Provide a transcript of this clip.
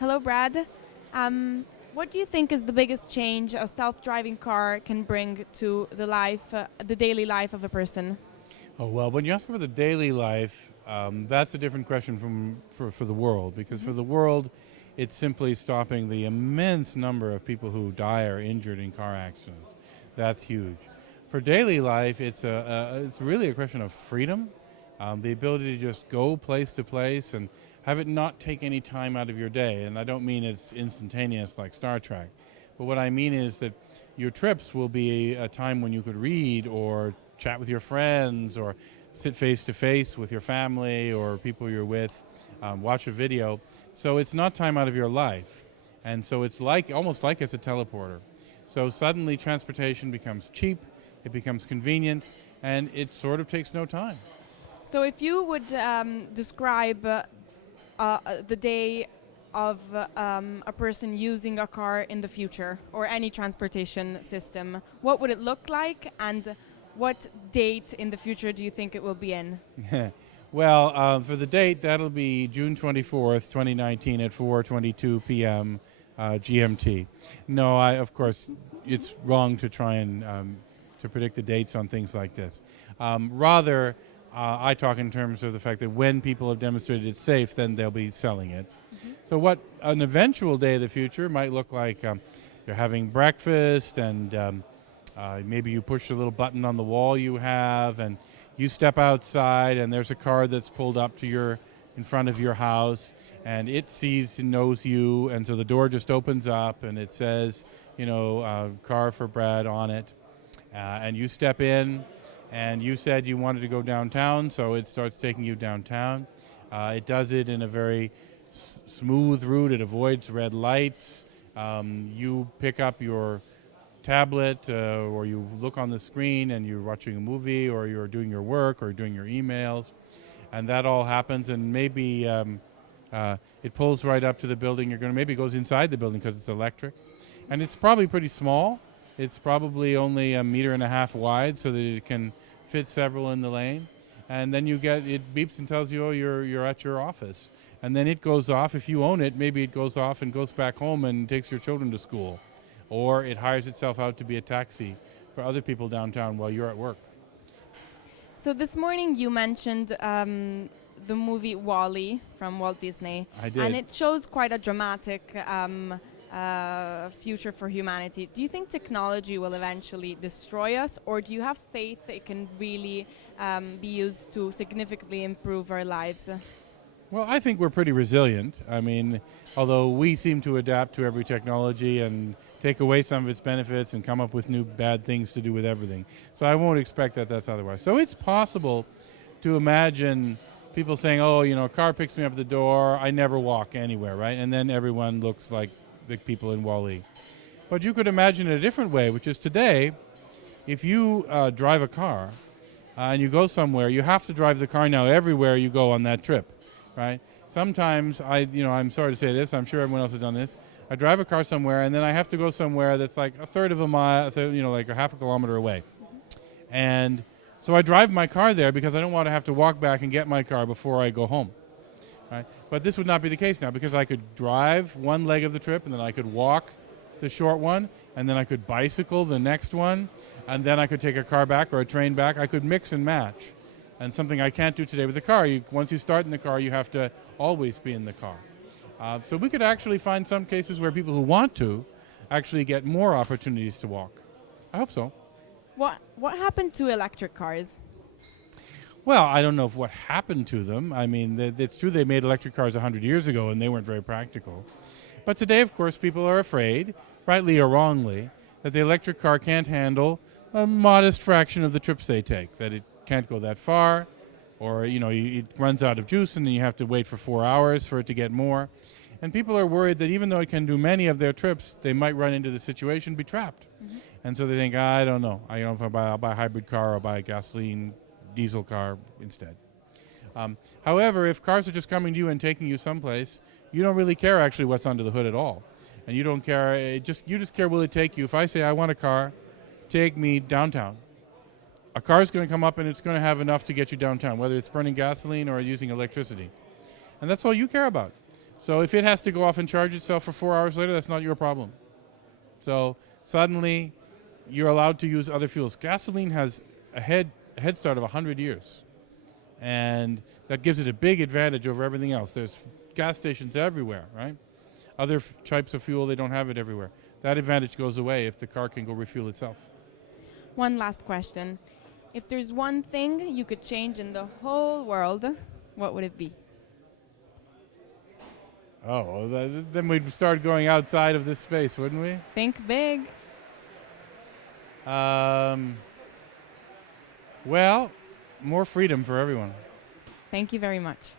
Hello, Brad. What do you think is the biggest change a self-driving car can bring to the daily life of a person? Oh, well, when you ask about the daily life, that's a different question for the world, because for the world, it's simply stopping the immense number of people who die or injured in car accidents. That's huge. For daily life, it's really a question of freedom, the ability to just go place to place and have it not take any time out of your day. And I don't mean it's instantaneous like Star Trek, but what I mean is that your trips will be a time when you could read or chat with your friends or sit face to face with your family or people you're with, watch a video. So it's not time out of your life. And so it's almost like it's a teleporter. So suddenly transportation becomes cheap, it becomes convenient, and it sort of takes no time. So if you would describe the day of a person using a car in the future or any transportation system, what would it look like, and what date in the future do you think it will be in? Well, for the date, that'll be June 24th, 2019 at 4:22 p.m. GMT. No, of course, it's wrong to try and to predict the dates on things like this. Rather, I talk in terms of the fact that when people have demonstrated it's safe, then they'll be selling it. So what an eventual day of the future might look like, you're having breakfast and maybe you push a little button on the wall you have and you step outside and there's a car that's pulled up to in front of your house and it sees and knows you, and so the door just opens up and it says, car for Brad on it, and you step in. And you said you wanted to go downtown, so it starts taking you downtown. It does it in a very smooth route. It avoids red lights. You pick up your tablet or you look on the screen and you're watching a movie or you're doing your work or doing your emails. And that all happens, and maybe it pulls right up to the building. Maybe it goes inside the building because it's electric. And it's probably pretty small. It's probably only 1.5 meters wide so that it can fit several in the lane. And then it beeps and tells you, oh, you're at your office. And then it goes off. If you own it, maybe it goes off and goes back home and takes your children to school. Or it hires itself out to be a taxi for other people downtown while you're at work. So this morning you mentioned the movie WALL-E from Walt Disney. I did. And it shows quite a dramatic future for humanity. Do you think technology will eventually destroy us, or do you have faith that it can really be used to significantly improve our lives? Well, I think we're pretty resilient. I mean, although we seem to adapt to every technology and take away some of its benefits and come up with new bad things to do with everything. So I won't expect that that's otherwise. So it's possible to imagine people saying, oh, a car picks me up at the door, I never walk anywhere, right? And then everyone looks like the people in WALL-E. But you could imagine it a different way, which is today, if you drive a car and you go somewhere, you have to drive the car now everywhere you go on that trip, right? Sometimes I'm sorry to say this, I'm sure everyone else has done this. I drive a car somewhere and then I have to go somewhere that's like a third of a mile, like a half a kilometer away. And so I drive my car there because I don't want to have to walk back and get my car before I go home. Right? But this would not be the case now, because I could drive one leg of the trip and then I could walk the short one and then I could bicycle the next one and then I could take a car back or a train back. I could mix and match, and something I can't do today with the car. Once you start in the car, you have to always be in the car. So we could actually find some cases where people who want to actually get more opportunities to walk. I hope so. What happened to electric cars? Well, I don't know what happened to them. I mean, it's true they made electric cars 100 years ago and they weren't very practical. But today, of course, people are afraid, rightly or wrongly, that the electric car can't handle a modest fraction of the trips they take, that it can't go that far, or, it runs out of juice and then you have to wait for 4 hours for it to get more. And people are worried that even though it can do many of their trips, they might run into the situation, be trapped. Mm-hmm. And so they think, I don't know. If I'll buy a hybrid car or I'll buy a gasoline diesel car instead. However, if cars are just coming to you and taking you someplace, you don't really care actually what's under the hood at all. And you don't care, you just care, will it take you? If I say I want a car, take me downtown. A car is going to come up and it's going to have enough to get you downtown, whether it's burning gasoline or using electricity. And that's all you care about. So if it has to go off and charge itself for 4 hours later, that's not your problem. So suddenly, you're allowed to use other fuels. Gasoline has a head start of 100 years. And that gives it a big advantage over everything else. There's gas stations everywhere, right? Other types of fuel, they don't have it everywhere. That advantage goes away if the car can go refuel itself. One last question. If there's one thing you could change in the whole world, what would it be? Oh, well, then we'd start going outside of this space, wouldn't we? Think big. Well, more freedom for everyone. Thank you very much.